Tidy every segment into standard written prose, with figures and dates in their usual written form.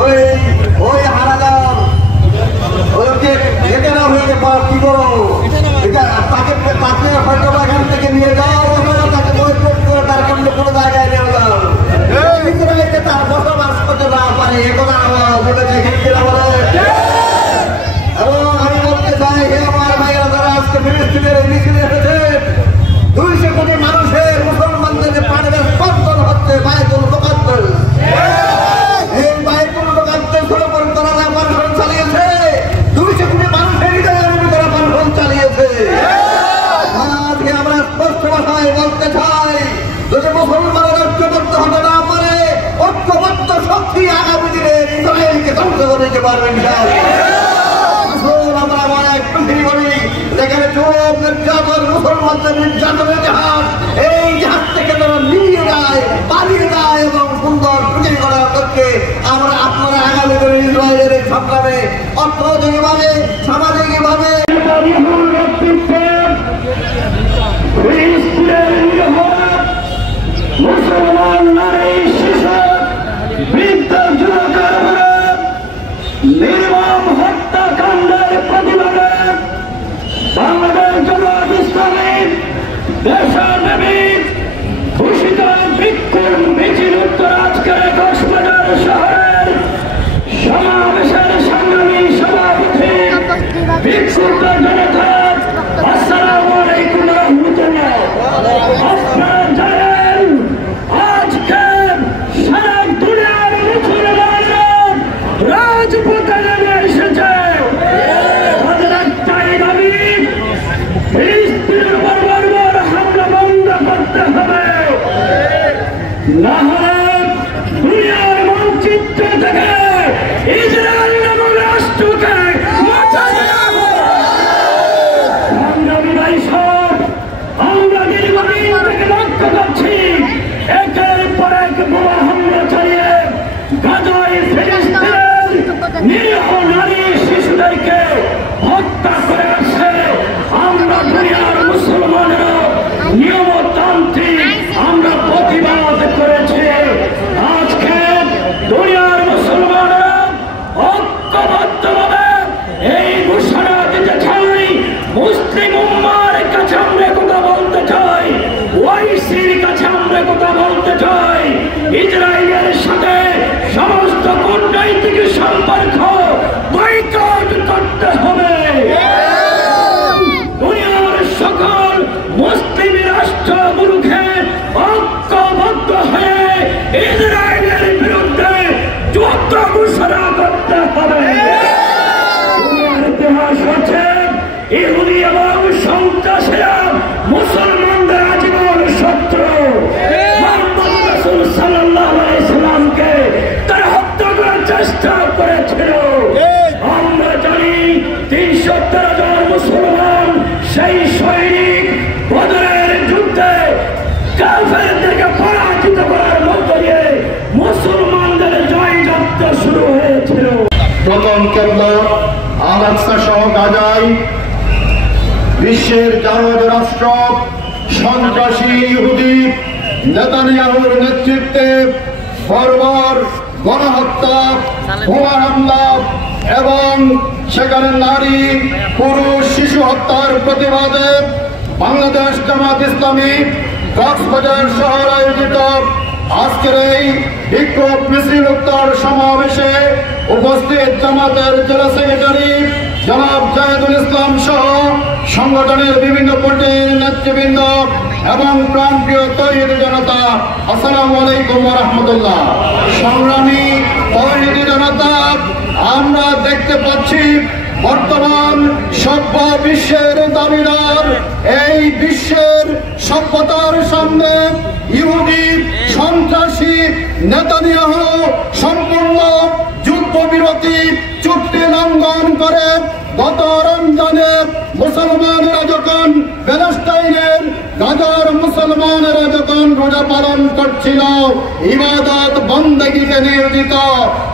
ওই ওই হারাদার ওকে যেতে না হয়ে কি করো তাকে তাকে হয়তো এখান থেকে নিয়ে যাও তাকে বয়কট করে তার কোনো কোনো জায়গায় নিয়ে যাও তার বসবাস করতে না পারে এখন এবং আমি বলতে চাই হে আমার ভাইয়েরা যারা আজকে ফিলিস্তিনের মিছিলে এসেছে 200 কোটি মানুষের মুসলমানদের পানির স্পন্দন হচ্ছে বায়তুল মুকাদ্দাস। এই বায়তুল মুকাদ্দাস উপর তারা অপারেশন চালিয়েছে 200 কোটি মানুষের হৃদয়ের উপর অপারেশন চালিয়েছে। আজকে আমরা স্পষ্ট ভাষায় বলতে চাই যদি মুসলমানের ঐক্যবদ্ধ হতে না পারে ঐক্যবদ্ধ শক্তি আগামী দিনে ইসরায়েলকে ধ্বংস করে দিতে পারবে আমরা এমন এক পৃথিবী করি যেখানে চরম নির্যাতন মুসলমানদের নির্যাতনের জাহাজ এই জাহাজ থেকে তারা নিয়ে যায় পালিয়ে যায় এবং সুন্দর পৃথিবী করার পক্ষে আমরা আপনারা আগামী দিনে ইসরায়েলের এই সংগ্রামে অর্থনৈতিকভাবে সামাজিকভাবে মুসলমান নারী শিশু বৃদ্ধ যুবকের নির্মম হত্যাকাণ্ডের প্রতিবাদে বাংলাদেশ জামাত ইসলামী দেশব্যাপী ঘোষিত বিক্ষোভ মিছিল উত্তর আজকের কক্সবাজার শহরের সমাবেশের সংগ্রামী সভাপতি বিক্ষুব্ধ জনতা আসসালামু আলাইকুম ওয়া রাহমাতুল্লাহ। আপনারা জানেন আজকে সারা দুনিয়ার মুসলমানরা রাজপথে নেমে এসেছে। তাদের একটাই দাবি ফিলিস্তিনের উপর বর্বর হামলা বন্ধ করতে হবে, না হলে দুনিয়ার মানচিত্র থেকে ইসরায়েল নামক রাষ্ট্রকে মুছে দেওয়া হবে। সংগ্রামী ভাই সব আমরা দীর্ঘদিন থেকে লক্ষ্য করছি একের পর এক বোমা হামলা চালিয়ে গাজায় ফিলিস্তিনের নিরীহ নারী শিশুদেরকে হত্যা করে আসছে। আমরা দুনিয়ার মুসলমানেরা নিয়মতান্ত্রিক আমরা প্রতিবাদ করেছি। আজকে দুনিয়ার মুসলমানেরা ঐক্যবদ্ধভাবে এই ঘোষণা দিতে চাই, মুসলিম উম্মার কাছে আমরা কথা বলতে চাই, ওআইসির কাছে আমরা কথা বলতে চাই, ইসরায়েলের সাথে সমস্ত কূটনৈতিক সম্পর্ক বয়কট করতে হবে। দুনিয়ার সকল মুসলিম রাষ্ট্রগুলোকে ঐক্যবদ্ধ হয়ে ইসরায়েলের বিরুদ্ধে যুদ্ধ ঘোষণা করতে হবে। দুনিয়ার ইতিহাস হচ্ছে ইহুদি এবং সন্ত্রাসীরা মুসলমানদের আজীবন শত্রু। মুহাম্মদ রাসূল সাল্লাল্লাহু আলাইহি সাল্লামকে তারা হত্যা করার চেষ্টা করেছিল। আমরা জানি 313 জন মুসলমান সেই সৈনিক বদরের যুদ্ধে কাফেরদেরকে পরাজিত করার মধ্য দিয়ে মুসলমানদের জয়যাত্রা শুরু হয়েছিল। প্রথম কেন্দ্র আল-আকসা সহ গাজায় বিশ্বের জারদ রাষ্ট্র সন্ত্রাসী ইহুদি নেতানিয়াহুর নেতৃত্বে বর্বর গণহত্যা, বোমা হামলা এবং সেখানে নারী পুরুষ শিশু হত্যার প্রতিবাদে বাংলাদেশ জামাত ইসলামী কক্সবাজার শহর আয়োজিত আজকের এই বিক্ষোভ মিছিল উত্তর সমাবেশে উপস্থিত জামাতের জেলা সেক্রেটারি জনাব জাহেদুল ইসলাম সহ সংগঠনের বিভিন্ন পর্যায়ের নেতৃবৃন্দ এবং প্রাণপ্রিয় তৌহিদ জনতা, আসসালামু আলাইকুম ওয়া রাহমাতুল্লাহ। সংগ্রামী তৌহিদ জনতা, আমরা দেখতে পাচ্ছি বর্তমান সভ্য বিশ্বের দাবিদার এই বিশ্বের সভ্যতার সামনে ইহুদি সন্ত্রাসী নেতানিয়াহু সম্পূর্ণ যুদ্ধবিরতি চুক্তি লঙ্ঘন করে গত রমজানে মুসলমানেরা যখন প্যালেস্টাইনের গাজার মুসলমানেরা যখন রোজা পালন করছিল, ইবাদত বন্দেগীতে নিয়োজিত,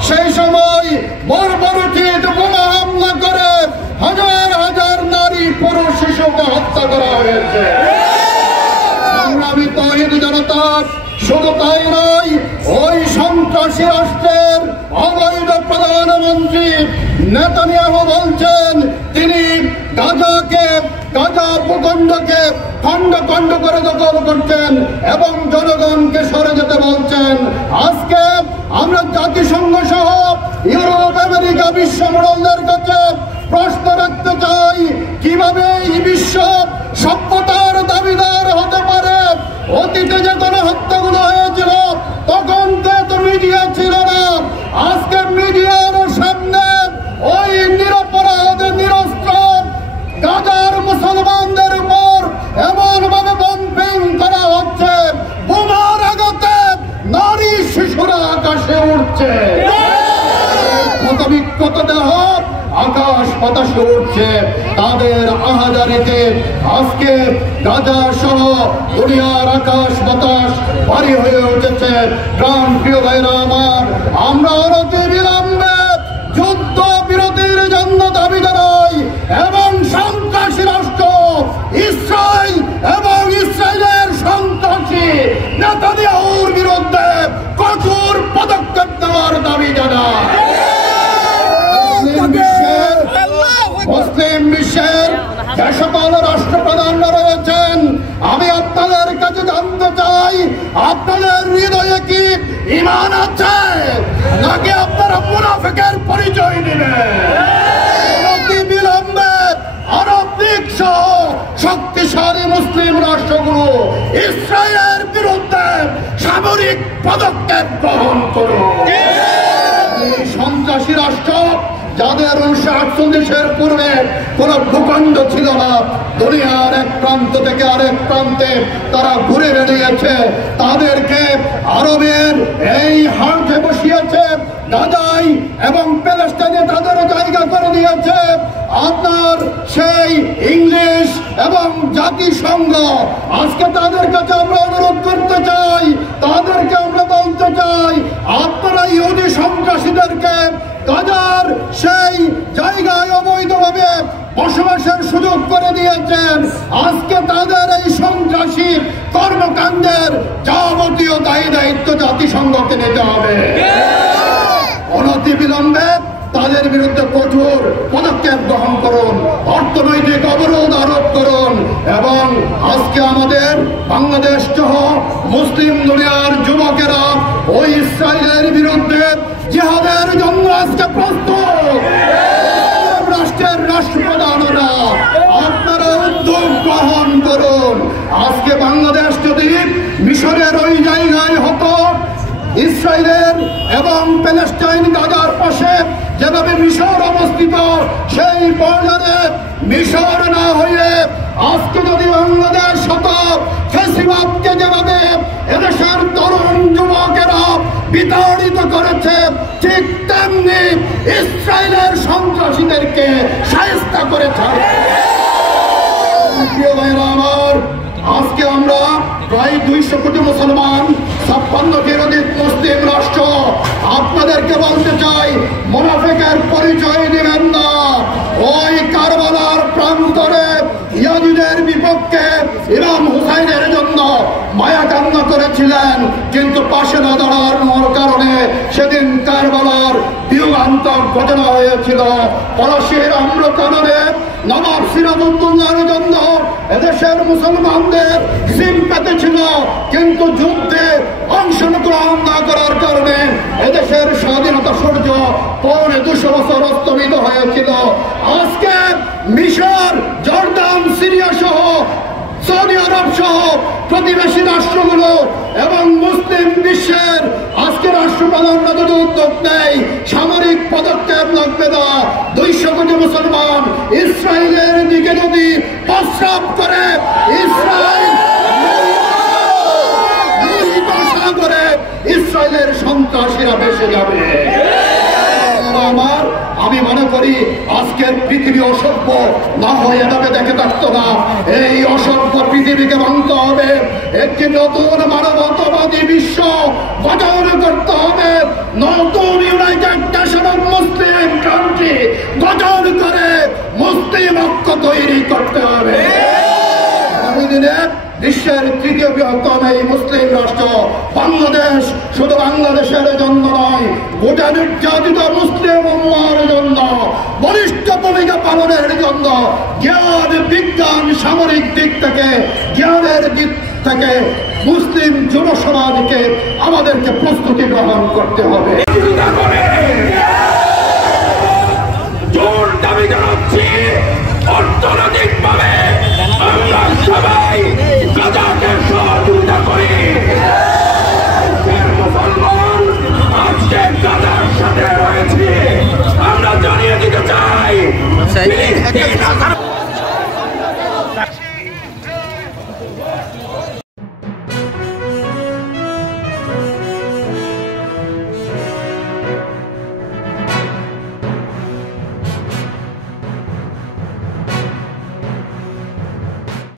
সেই সময় বর্বরোচিত বোমা হামলা করে হাজার হাজার নারী পুরুষ শিশুকে হত্যা করা হয়েছে। সংগ্রামী তৌহিদ জনতা, শুধু তাই নয়, ওই সন্ত্রাসী রাষ্ট্রের অবৈধ প্রধানমন্ত্রী নেতানিয়াহু বলছেন তিনি গাজা ভূখণ্ডকে খণ্ড খণ্ড করে দখল করছেন এবং জনগণকে সরে যেতে বলছেন। আজকে আমরা জাতিসংঘ সহ ইউরোপ, আমেরিকা, বিশ্ব মোড়লদের কাছে প্রশ্ন রাখতে চাই, কিভাবে এই বিশ্ব সভ্যতার দাবিদার হতে পারে? অতীতে যে গণহত্যাগুলো হয়েছিল তখন তো মিডিয়া ছিল না। আজকে মিডিয়ার সামনে ওই নিরপরাধ নিরস্ত্র গাজার মুসলমানদের উপর এমন ভাবে বম্পিং করা হচ্ছে, বোমার আঘাতে নারী শিশুরা আকাশে উঠছে, ক্ষতবিক্ষত দেহ আকাশ বাতাসে উঠছে। তাদের আহাজারিতে আজকে গাজা সহ দুনিয়ার আকাশ বাতাস ভারী হয়ে উঠেছে। প্রাণ প্রিয় ভাইরা আমার, আমরা অনতি বিলম্বে যুদ্ধ বিরতির জন্য দাবি জানাই এবং সন্ত্রাসী রাষ্ট্র ইসরায়েল এবং ইসরায়েলের সন্ত্রাসী নেতানিয়াহুর বিরুদ্ধে কঠোর পদক্ষেপ নেওয়ার দাবি জানাই। মুসলিম বিশ্বের যে সকল রাষ্ট্রপ্রধানরা রয়েছেন, আমি আপনাদের কাছে জানতে চাই, আপনাদের হৃদয়ে কি ঈমান আছে নাকি আপনারা মুনাফিকের পরিচয় নেবেন? অতি বিলম্বে আরব লীগ সহ শক্তিশালী মুসলিম রাষ্ট্রগুলো ইসরায়েলের বিরুদ্ধে সামরিক পদক্ষেপ গ্রহণ করুন। সন্ত্রাসী রাষ্ট্র যাদের 1948-এর পূর্বে কোন ভূখণ্ড ছিল না, দুনিয়ার এক প্রান্ত থেকে আরেক প্রান্তে তারা ঘুরে বেরিয়েছে, তাদেরকে আরবের এই হাটে বসিয়েছে, গাজায় এবং প্যালেস্টাইনে তাদের জায়গা করে দিয়েছে। আপনার সেই ইংলিশ এবং জাতিসংঘ আজকে তাদের কাছে আমরা অনুরোধ করতে চাই, তাদেরকে আমরা বলতে চাই, আপনারা ইহুদি সন্ত্রাসীদেরকে গাজার সেই জায়গায় অবৈধভাবে বসবাসের সুযোগ করে দিয়েছেন। আজকে তাদের এই সন্ত্রাসী কর্মকাণ্ডের যাবতীয় দায়ী দায়িত্ব জাতিসংঘকে নিতে হবে। অনতি বিলম্বে তাদের বিরুদ্ধে কঠোর পদক্ষেপ গ্রহণ করুন, অর্থনৈতিক অবরোধ আরোপ করুন এবং আজকে আমাদের বাংলাদেশ সহ মুসলিম দুনিয়ার যুবকেরা ওই ইসরায়েলের বিরুদ্ধে জিহাদের জন্য আজকে প্রস্তুত। রাষ্ট্রের রাষ্ট্রপ্রধানরা আপনারা উদ্যোগ গ্রহণ করুন। আজকে বাংলাদেশ যদি মিশরের ওই জায়গায় হতো, ইসরায়েলের এবং প্যালেস্টাইন গাজার পাশে যেভাবে মিশর অবস্থিত, সেই পর্যায়ে মিশর না হয়ে আজকে যদি বাংলাদেশ হতো, ফ্যাসিবাদকে যেভাবে এদেশের তরুণ যুবকেরা বিতাড়িত করেছে, ঠিক তেমনি ইসরায়েলের সন্ত্রাসীদেরকে শায়েস্তা করেছে। প্রিয় ভাইরা আমার, আজকে আমরা প্রায় 200 কোটি মুসলমান, 56টির অধিক মুসলিম রাষ্ট্র, আপনাদেরকে বলতে চাই, মুনাফিকের পরিচয় দিবেন না। ওই কারবালার প্রান্তরে ইয়াজিদের বিপক্ষে ইমাম হুসাইনের জন্য মায়া কান্না করেছিলেন, কিন্তু পাশে না দাঁড়ানোর কারণে সেদিন কারবালার বিয়োগান্তক ঘটনা হয়েছিল। পলাশীর আম্রকাননে নবাব সিরাজউদ্দৌলার জন্য এদেশের মুসলমানদের সিম্পাথি ছিল, কিন্তু যুদ্ধে অংশগ্রহণ না করার কারণে এদেশের স্বাধীনতা সূর্য 250 বছর অস্তমিত হয়েছিল। আজকে মিশর, জর্দান, সিরিয়া সহ সৌদি আরব সহ প্রতিবেশী রাষ্ট্রগুলো এবং মুসলিম বিশ্বের আজকে রাষ্ট্রপ্রধানরা যদি উদ্যোগ নেয়, সামরিক পদক্ষেপ লাগবে না। 200 কোটি মুসলমান ইসরায়েলের দিকে যদি প্রস্রাব করে, ইসরায়েল করে ইসরায়েলের সন্ত্রাসীরা বেঁচে যাবে। আমার আমি মনে করি আজকের পৃথিবী অসভ্য না হয়ে এভাবে দেখে থাকতো না। এই অসভ্য পৃথিবীকে ভাঙতে হবে, একটি নতুন মানবতাবাদী বিশ্ব গঠন করতে হবে, নতুন United nation of Muslim country গঠন করে মুসলিম ঐক্য তৈরি করতে হবে। আগামী দিনে বিশ্বের তৃতীয় বৃহত্তম এই মুসলিম রাষ্ট্র বাংলাদেশ শুধু বাংলাদেশের জন্য নয়, গোটা নির্যাতিত মুসলিম উম্মাহর জন্য বলিষ্ঠ ভূমিকা পালনের জন্য জ্ঞান, বিজ্ঞান, সামরিক দিক থেকে, জ্ঞানের দিক থেকে মুসলিম যুব সমাজকে আমাদেরকে প্রস্তুতি গ্রহণ করতে হবে। জোর দাবি জানাচ্ছি, অর্থনৈতিকভাবে আমরা সবাই গাজাকে সহযোগিতা করি। মুসলমান আজকে গাজার সাথে রয়েছে। আমরা জানিয়ে দিতে চাই